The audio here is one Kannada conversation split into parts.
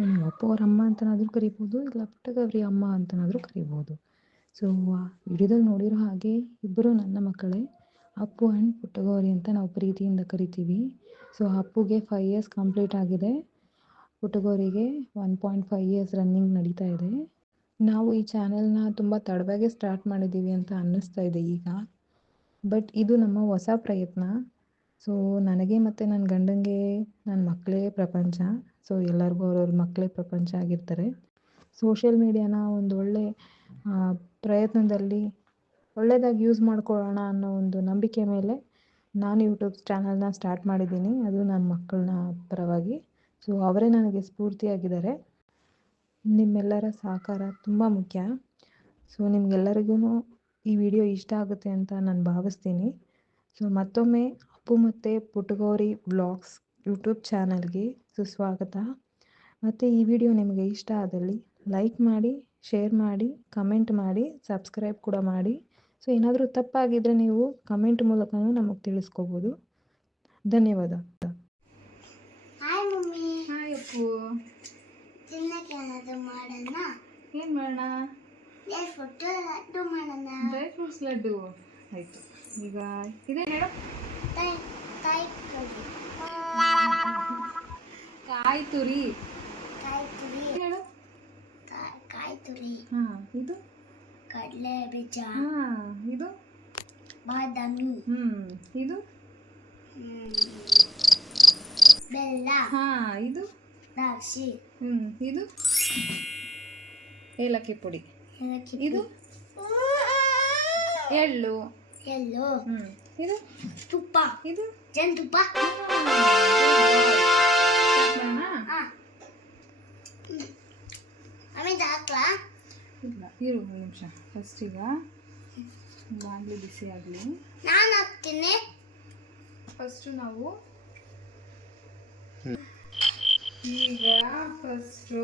ನೀವು ಅಪ್ಪು ಅವ್ರ ಅಮ್ಮ ಅಂತನಾದರೂ ಕರಿಬೋದು, ಇಲ್ಲ ಪುಟ್ಟಗೌರಿ ಅಮ್ಮ ಅಂತನಾದರೂ ಕರಿಬೋದು. ಸೊ ವಿಡಿಯೋದಲ್ಲಿ ನೋಡಿರೋ ಹಾಗೆ ಇಬ್ಬರು ನನ್ನ ಮಕ್ಕಳೇ, ಅಪ್ಪು ಆ್ಯಂಡ್ ಪುಟ್ಟಗೌರಿ ಅಂತ ನಾವು ಪ್ರೀತಿಯಿಂದ ಕರಿತೀವಿ. ಸೊ ಅಪ್ಪುಗೆ 5 ಇಯರ್ಸ್ ಕಂಪ್ಲೀಟ್ ಆಗಿದೆ, ಪುಟ್ಟಗೌರಿಗೆ 1.5 ಇಯರ್ಸ್ ರನ್ನಿಂಗ್ ನಡೀತಾ ಇದೆ. ನಾವು ಈ ಚಾನೆಲ್ನ ತುಂಬ ತಡವಾಗಿ ಸ್ಟಾರ್ಟ್ ಮಾಡಿದ್ದೀವಿ ಅಂತ ಅನ್ನಿಸ್ತಾ ಇದೆ ಈಗ, ಬಟ್ ಇದು ನಮ್ಮ ಹೊಸ ಪ್ರಯತ್ನ. ಸೊ ನನಗೆ ಮತ್ತು ನನ್ನ ಗಂಡನಿಗೆ ನನ್ನ ಮಕ್ಕಳೇ ಪ್ರಪಂಚ. ಸೊ ಎಲ್ಲರಿಗೂ ಅವ್ರವ್ರ ಮಕ್ಕಳೇ ಪ್ರಪಂಚ ಆಗಿರ್ತಾರೆ. ಸೋಷಿಯಲ್ ಮೀಡಿಯಾನ ಒಂದು ಒಳ್ಳೆ ಪ್ರಯತ್ನದಲ್ಲಿ ಒಳ್ಳೆಯದಾಗಿ ಯೂಸ್ ಮಾಡ್ಕೊಳ್ಳೋಣ ಅನ್ನೋ ಒಂದು ನಂಬಿಕೆ ಮೇಲೆ ನಾನು ಯೂಟ್ಯೂಬ್ ಚಾನಲ್ನ ಸ್ಟಾರ್ಟ್ ಮಾಡಿದ್ದೀನಿ, ಅದು ನನ್ನ ಮಕ್ಕಳನ್ನ ಪರವಾಗಿ. ಸೊ ಅವರೇ ನನಗೆ ಸ್ಫೂರ್ತಿಯಾಗಿದ್ದಾರೆ. ನಿಮ್ಮೆಲ್ಲರ ಸಹಕಾರ ತುಂಬ ಮುಖ್ಯ. ಸೊ ನಿಮಗೆಲ್ಲರಿಗೂ ಈ ವಿಡಿಯೋ ಇಷ್ಟ ಆಗುತ್ತೆ ಅಂತ ನಾನು ಭಾವಿಸ್ತೀನಿ. ಸೊ ಮತ್ತೊಮ್ಮೆ ಅಪ್ಪು ಮತ್ತು ಪುಟ್ಟಗೌರಿ ವ್ಲಾಗ್ಸ್ ಯೂಟ್ಯೂಬ್ ಚಾನಲ್ಗೆ ಸುಸ್ವಾಗತ. ಮತ್ತು ಈ ವಿಡಿಯೋ ನಿಮಗೆ ಇಷ್ಟ ಆದಲ್ಲಿ ಲೈಕ್ ಮಾಡಿ, ಶೇರ್ ಮಾಡಿ, ಕಮೆಂಟ್ ಮಾಡಿ, ಸಬ್ಸ್ಕ್ರೈಬ್ ಕೂಡ ಮಾಡಿ. ಸೊ ಏನಾದರೂ ತಪ್ಪಾಗಿದ್ದರೆ ನೀವು ಕಮೆಂಟ್ ಮೂಲಕನೂ ನಮಗೆ ತಿಳಿಸ್ಕೋಬೋದು. ಧನ್ಯವಾದ. Hi mummy. ಹಾಯ್ ಅಪ್ಪು. ತಿನ್ನಕ್ಕೆ ಏನಾದರೂ ಮಾಡೋಣ? ಏನು ಮಾಡೋಣ? ಡ್ರೈ ಫ್ರೂಟ್ ಲಡ್ಡು ಮಾಡೋಣ. ಡ್ರೈ ಫ್ರೂಟ್ಸ್ ಲಡ್ಡು ಆಯಿತು. ಈಗ ಇದೇ ಹೇಳು. ಕಾಯಿ ತುರಿ. ಕಾಯಿ ತುರಿ. ಕಾಯಿ ತುರಿ ಹೇಳು. ಕಾಯಿ ತುರಿ. ಹಾಂ, ಇದು ಕಡಲೆ ಬೀಜ. ಹಾಂ, ಇದು ಬಾದಾಮಿ. ಇದು ಬೆಲ್ಲ. ಹಾಂ, ಇದು ದ್ರಾಕ್ಷಿ. ಇದು ಏಲಕ್ಕಿ ಪುಡಿ. ಇದು ಎಳ್ಳು. ಇದು ತುಪ್ಪ. ಇದು ಜೇನುತುಪ್ಪ. ಆಮೇಲೆ ಹಾಕ್ಲಾ? ಇಲ್ಲ, ಇರು ಒಂದು ನಿಮಿಷ. ಫಸ್ಟ್ ಈಗ ಬಾಣಲಿ ಬಿಸಿ ಆಗಲಿ. ನಾನು ಹಾಕ್ತೀನಿ. ಫಸ್ಟು ನಾವು ಈಗ ಫಸ್ಟು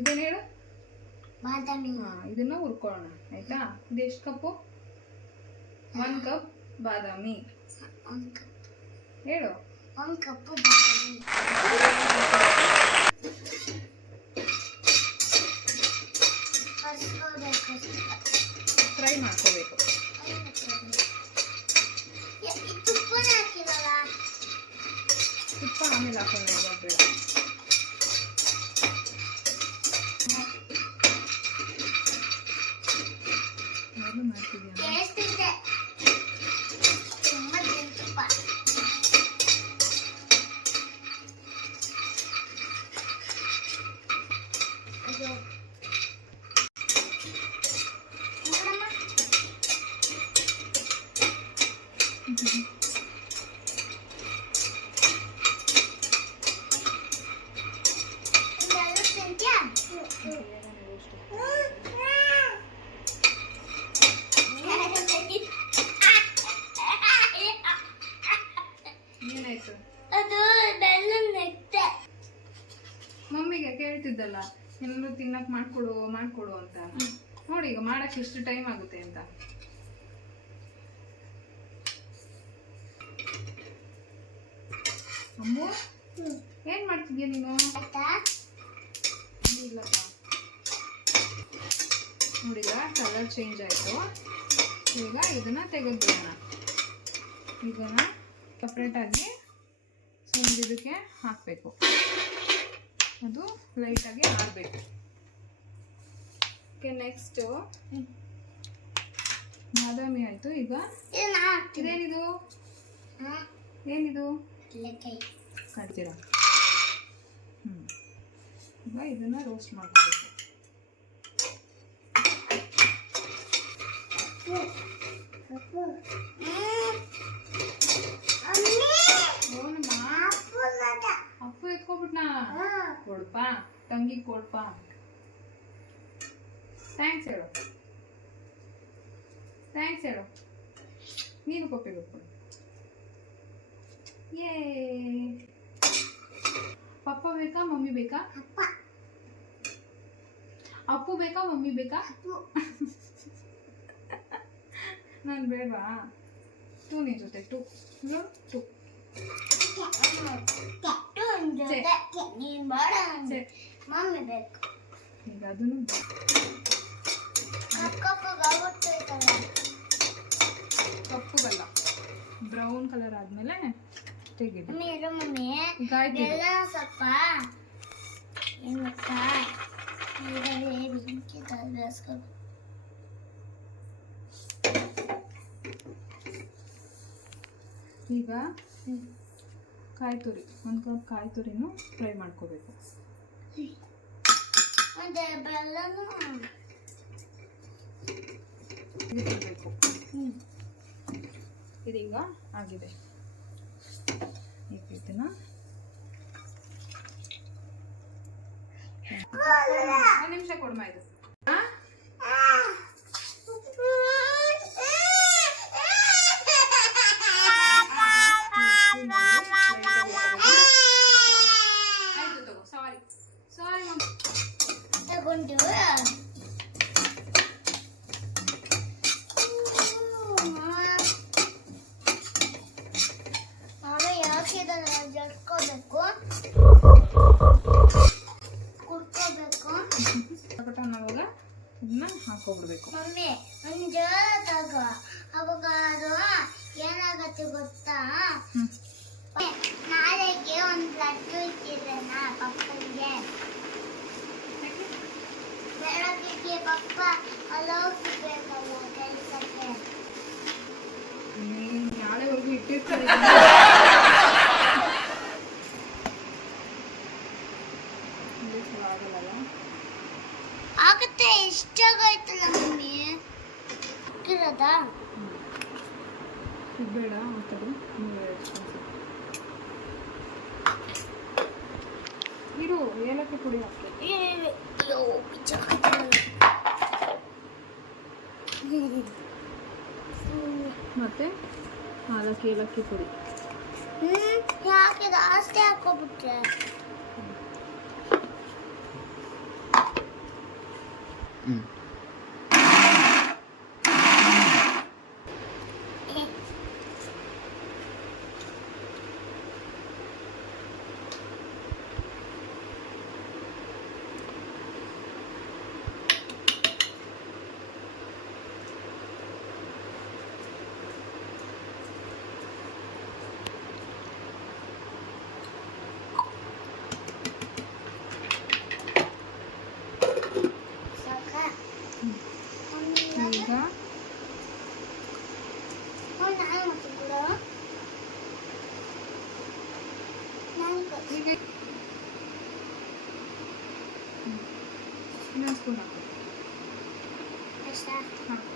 ಇದನ್ನ ಹೇಳು. ಬಾದಾಮಿ. ಹಾಂ, ಇದನ್ನು ಹುರ್ಕೊಳ್ಳೋಣ ಆಯಿತಾ? ಇದು ಎಷ್ಟು ಕಪ್ಪು? 1 ಕಪ್ ಬಾದಾಮಿ. ಹೇಳು. 1 ಕಪ್ಪು ಬಾದಾಮಿ. ಫ್ರೈ ಮಾಡ್ಕೋಬೇಕು. ತುಪ್ಪನ ಹಾಕಿರಲ್ಲ. ತುಪ್ಪ ಆಮೇಲೆ ಹಾಕೋಣ, ಇವಾಗ ಬೇಡ. ಏನು ಮಾಡ್ತಿದ್ಯಾ? ಎಷ್ಟಿದೆ? ತುಂಬ ಜೇನುತುಪ್ಪ. ಅಯ್ಯೋ ಏನಾಯ್ತು? ಅದು ಬೆಲ್ಲ ನೆಕ್ತೆ. ಮಮ್ಮಿಗೆ ಕೇಳ್ತಿದ್ದಲ್ಲ ಎಲ್ಲರೂ ತಿನ್ನಕ್ ಮಾಡ್ಕೊಡು ಅಂತ. ನೋಡಿ ಈಗ ಮಾಡಕ್ಕೆ ಎಷ್ಟು ಟೈಮ್ ಆಗುತ್ತೆ ಅಂತ. ಅಮ್ಮು, ಏನ್ ಮಾಡ್ತಿದ್ಯಾ ನೀನು? ಇಲ್ಲಪ್ಪ, ನೋಡಿ ಈಗ ಕಲರ್ ಚೇಂಜ್ ಆಯ್ತು. ಈಗ ಇದನ್ನ ತೆಗೆದ್ಬಿಡೋಣ. ಇದನ್ನ ಸಪ್ರೇಟಾಗಿ ಇದಕ್ಕೆ ಹಾಕಬೇಕು. ಅದು ಲೈಟಾಗಿ ಆಡಬೇಕು. ಓಕೆ, ನೆಕ್ಸ್ಟು ಬಾದಾಮಿ ಆಯಿತು. ಈಗ ಇದೇನಿದು? ಏನಿದು? ಕಡ್ತೀರಾ? ಈಗ ಇದನ್ನು ರೋಸ್ಟ್ ಮಾಡ್ಕೋಬೇಕು. ಅಪ್ಪು ಎತ್ಕೊಬಿಟ್ನಾ? ಕೊಡ್ಪ, ತಂಗಿ ಕೊಡ್ಪ. ಥ್ಯಾಂಕ್ಸ್ ಹೇಳು. ಥ್ಯಾಂಕ್ಸ್ ಹೇಳು. ನೀನು ಕೊಟ್ಟಿಬೇಕು. ಏ ಪಪ್ಪ ಬೇಕಾ ಮಮ್ಮಿ ಬೇಕಾ? ಅಪ್ಪು ಬೇಕಾ ಮಮ್ಮಿ ಬೇಕಾ? ನಾನು ಬೇಡವಾ? ಟೂ ನಿನ್ ಜೊತೆ ಟೂ. ನೀನ್ ಬೇಡ ಸರಿ. ಮಮ್ಮಿ ಬೇಕು ಈಗ ಅದನ್ನು ಕಪ್ಪಗಾಗುತ್ತೈತಲ್ಲ ಕಪ್ಪು ಬೆಲ್ಲ ಬ್ರೌನ್ ಕಲರ್ ಆದ್ಮೇಲೆ ತೆಗೆದು ಮಮ್ಮಿ ಇರು ಮಮ್ಮಿ ಈಗ ಆಯ್ತು ಇದು. ಬೆಲ್ಲ ಸ್ವಲ್ಪ ಏನ್ ಗೊತ್ತಾ ಇದರಲ್ಲಿ ಬೆಂಕಿ ಬೇಯಿಸ್ಬೇಕು ಈಗ ಕಾಯಿ ತುರಿ 1 ಕಪ್ ಕಾಯಿ ತುರಿನೂ ಫ್ರೈ ಮಾಡ್ಕೋಬೇಕು. ಮತ್ತೆ ಬೆಲ್ಲನು ಇಡಬೇಕು. ಇದೀಗ ಆಗಿದೆ. ಈಗ ಇದನ್ನ 1 ನಿಮಿಷ ಕೊಡ್ಮ ಇದು. ಆಯ್ತು ತಗೋ. ಸಾರಿ ತಗೊಂಡು ನಾನು ಯಾಕೆ ಇದನ್ನ ಜಡ್ಕೋಬೇಕು ಕುಡ್ಕೋಬೇಕು ನಾವಾಗ ಇದನ್ನ ಹಾಕೋಬಿಡ್ಬೇಕು. ಮಮ್ಮಿ ಒಂದು ಜೋಳ ತಗೋ ಅವಾಗ ಅದು ಏನಾಗತ್ತೆ ಗೊತ್ತಾ ನಾಳೆಗೆ ಒಂದು ಲಡ್ಡು ಇಟ್ಟಿದ್ದೇನ ಪಪ್ಪನಿಗೆ ಬೆಳಗ್ಗೆ ಪಪ್ಪ ಅಲ್ಲಿ ಹೋಗ್ಬೇಕಲ್ಲ ಕೆಲಸಕ್ಕೆ ನಾಳೆವರೆಗೂ ಇಟ್ಟಿರ್ತಾರೆ. ಆಗಲ್ಲ. ಆಗುತ್ತೆ ಇಷ್ಟಾಗೋಯ್ತಲ್ಲ ಮಮ್ಮಿ ಇರೋದಾ ಇದು ಬೇಡ ಹಾಕೋದು. ಇರು ಏಲಕ್ಕಿ ಪುಡಿ ಹಾಕಿ. ಅಯ್ಯೋ ಮತ್ತೆ ಏಲಕ್ಕಿ ಪುಡಿ. ಯಾಕೆ ಜಾಸ್ತಿ ಹಾಕೋಬಿಟ್ರೆ ಈಗ ಈಗ ಇನ್ನೊಂದು ಸ್ಪೂನ್ ಹಾಕು. ಹಾಕು.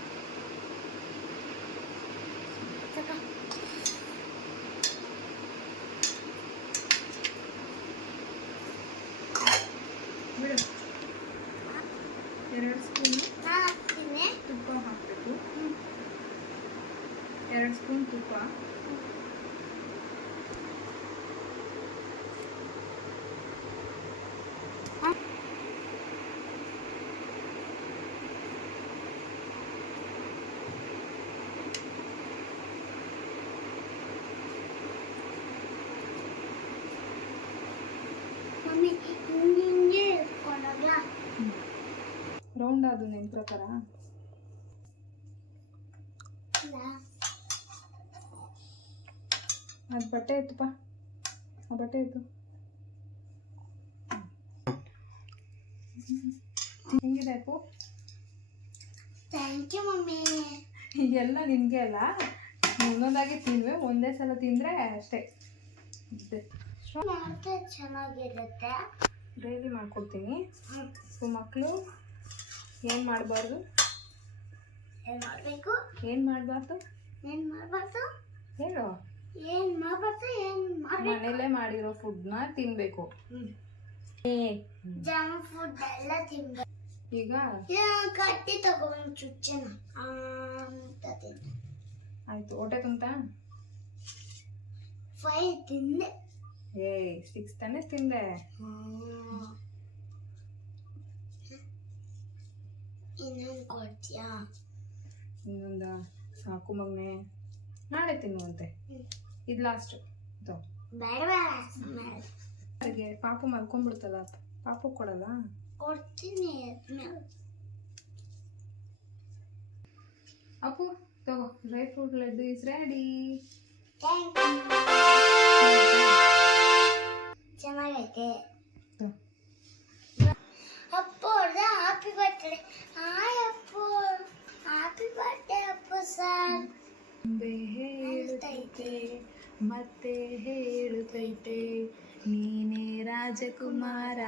ಬಿಡು. 2 ಸ್ಪೂನ್ ತುಪ್ಪ ಹಾಕಬೇಕು. 2 ಸ್ಪೂನ್ ತುಪ್ಪ. ಮಮ್ಮಿ ಹಿಂಗೆ ಇಟ್ಕೊಂಡಾಗ ರೌಂಡ್ ಅದು ನಿನ್ನ ಪ್ರಕಾರ ಅದು ಬಟ್ಟೆ ಎತ್ತುಪ್ಪ. ಆ ಬಟ್ಟೆ ಎತ್ತು. ಹೆಂಗಿದೆ ಅಪ್ಪು? ಥ್ಯಾಂಕ್ ಯು ಮಮ್ಮಿ ಎಲ್ಲ ನಿನಗೆ ಅಲ್ಲ, ಒಂದೊಂದಾಗಿ ತಿನ್ವೆ. ಒಂದೇ ಸಲ ತಿಂದರೆ ಅಷ್ಟೇ. ಮತ್ತೆ ಚೆನ್ನಾಗಿರುತ್ತೆ ಡೈಲಿ ಮಾಡ್ಕೊಡ್ತೀನಿ. ಸೊ ಮಕ್ಕಳು ಏನು ಮಾಡಬಾರ್ದು, ಏನು ಮಾಡಬೇಕು ಏನು ಮಾಡಬಾರ್ದು ಏನು ಮಾಡಬಾರ್ದು ಹೇಳು. ಏನು ಮಾಡಬಾರ್ದು ಏನು ಮಾಡಬೇಕು ಮನೇಲೇ ಮಾಡಿರೋ ಫುಡ್ನ ತಿನ್ನಬೇಕು. ಜಂಕ್ ಫುಡ್ ಎಲ್ಲ ತಿನ್ಬೇಕು. ಈಗ ಕಟ್ಟಿ ತಗೊಂಡು ಚುಚ್ಚನ ಅಂತ ತಿಂದೆ. ಆಯಿತು. ಹೊಟ್ಟೆ ತುಂಬ್ತಾ? 5 ತಿಂದೆ. 6 ತಾನೇ ತಿಂದೆ. ಇನ್ನೊಂದು ಕೊಡ್ತೀಯಾ? ಇನ್ನೊಂದು ಸಾಕು ಮಗನೆ, ನಾಳೆ ತಿನ್ನುವಂತೆ. ಇದು ಲಾಸ್ಟ್. ಬೇಡ ಬೇಡ ಯಾರಿಗೆ? ಪಾಪು ಮಲ್ಕೊಂಡ್ಬಿಡ್ತಲ್ಲ, ಪಾಪು ಕೊಡಲ್ಲ? ಕೊಡ್ತೀನಿ. ಅಪ್ಪು ತಗೋ, dry fruit laddu is ready. Thank you. ಚೆನ್ನಾಗೈತೆ. Appu happy birthday. Hi Appu, happy birthday Appu sir. ಹೇಳುತ್ತೈತೆ ಮತ್ತೆ ಹೇಳುತ್ತೈತೆ, ನೀನೇ ರಾಜಕುಮಾರ.